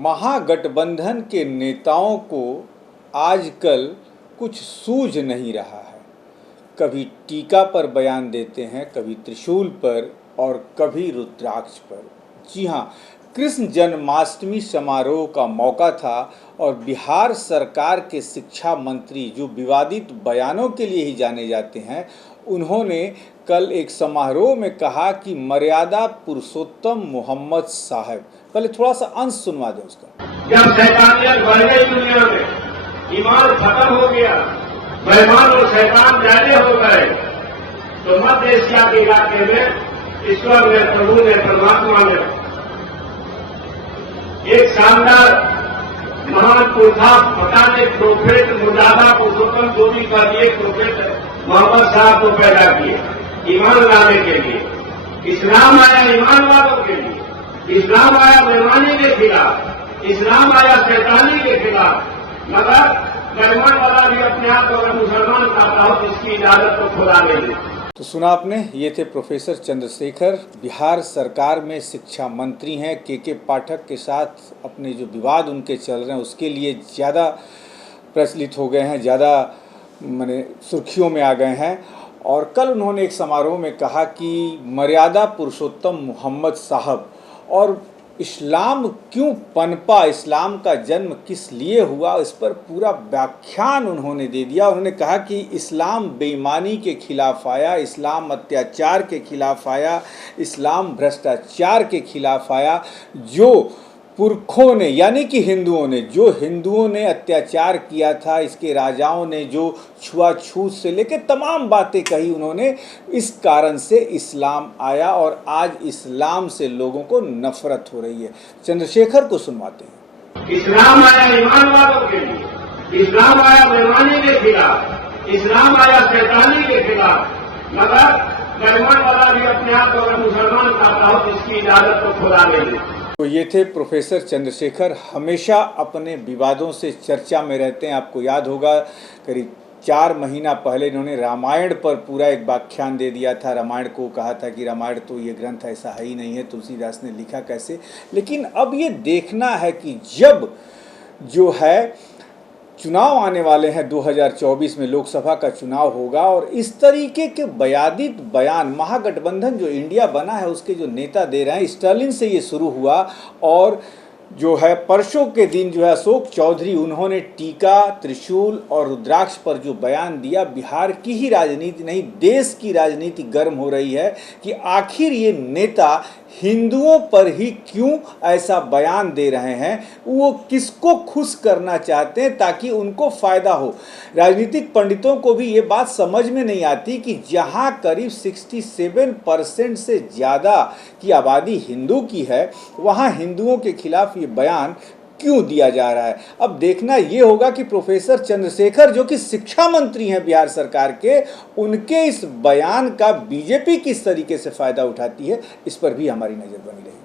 महागठबंधन के नेताओं को आजकल कुछ सूझ नहीं रहा है। कभी टीका पर बयान देते हैं, कभी त्रिशूल पर और कभी रुद्राक्ष पर। जी हाँ, कृष्ण जन्माष्टमी समारोह का मौका था और बिहार सरकार के शिक्षा मंत्री, जो विवादित बयानों के लिए ही जाने जाते हैं, उन्होंने कल एक समारोह में कहा कि मर्यादा पुरुषोत्तम मोहम्मद साहब। पहले थोड़ा सा अंश सुनवा दें उसका। जब शैतानियत बढ़ गई दुनिया में, ईमान खत्म हो गया, बेईमान और शैतान ज्यादा हो गए, तो मध्य एशिया के इलाके में ईश्वर ने, प्रभु ने, परमात्मा ने एक शानदार महान पुरखा, पता प्रोफेट मुर्दाबा पुरुषोत्तम जो भी कर दिए, प्रोफेट मोहम्मद साहब को पैदा किए ईमान लाने के लिए। इस्लाम आया ईमान वालों के लिए, इस्लाम आया बेईमानी के खिलाफ, इस्लाम आया शैतानी के खिलाफ। मगर बेईमान वाला भी अपने आप को अगर मुसलमान कहता हो तो इसकी इजाजत को खुदा ले ले। तो सुना आपने, ये थे प्रोफेसर चंद्रशेखर, बिहार सरकार में शिक्षा मंत्री हैं। के पाठक के साथ अपने जो विवाद उनके चल रहे हैं उसके लिए ज़्यादा प्रचलित हो गए हैं, ज़्यादा माने सुर्खियों में आ गए हैं। और कल उन्होंने एक समारोह में कहा कि मर्यादा पुरुषोत्तम मोहम्मद साहब और इस्लाम क्यों पनपा, इस्लाम का जन्म किस लिए हुआ, इस पर पूरा व्याख्यान उन्होंने दे दिया। उन्होंने कहा कि इस्लाम बेईमानी के खिलाफ आया, इस्लाम अत्याचार के खिलाफ आया, इस्लाम भ्रष्टाचार के खिलाफ आया। जो पुरखों ने यानी कि हिंदुओं ने अत्याचार किया था, इसके राजाओं ने जो छुआछूत से लेकर तमाम बातें कही उन्होंने, इस कारण से इस्लाम आया और आज इस्लाम से लोगों को नफरत हो रही है। चंद्रशेखर को सुनवाते हैं। इस्लाम आया ईमान वालों के लिए, इस्लाम आया बेईमानी के खिलाफ, इस्लाम आया शैतानी के खिलाफ। मगर बेईमान वाला भी अपने आप को अगर मुसलमान कहता हो तो इसकी इजाजत को खुदा ले ले। तो ये थे प्रोफेसर चंद्रशेखर, हमेशा अपने विवादों से चर्चा में रहते हैं। आपको याद होगा करीब 4 महीना पहले इन्होंने रामायण पर पूरा एक व्याख्यान दे दिया था। रामायण को कहा था कि रामायण तो ये ग्रंथ ऐसा है ही नहीं है, तुलसीदास ने लिखा कैसे। लेकिन अब ये देखना है कि जब जो है चुनाव आने वाले हैं, 2024 में लोकसभा का चुनाव होगा और इस तरीके के बयादित बयान महागठबंधन जो इंडिया बना है उसके जो नेता दे रहे हैं, स्टालिन से ये शुरू हुआ और जो है परसों के दिन जो है अशोक चौधरी, उन्होंने टीका, त्रिशूल और रुद्राक्ष पर जो बयान दिया, बिहार की ही राजनीति नहीं देश की राजनीति गर्म हो रही है कि आखिर ये नेता हिंदुओं पर ही क्यों ऐसा बयान दे रहे हैं, वो किसको खुश करना चाहते हैं ताकि उनको फ़ायदा हो। राजनीतिक पंडितों को भी ये बात समझ में नहीं आती कि जहां करीब 67% से ज़्यादा की आबादी हिंदू की है, वहां हिंदुओं के खिलाफ ये बयान क्यों दिया जा रहा है। अब देखना ये होगा कि प्रोफेसर चंद्रशेखर, जो कि शिक्षा मंत्री हैं बिहार सरकार के, उनके इस बयान का बीजेपी किस तरीके से फ़ायदा उठाती है, इस पर भी हमारी नज़र बनी रहेगी।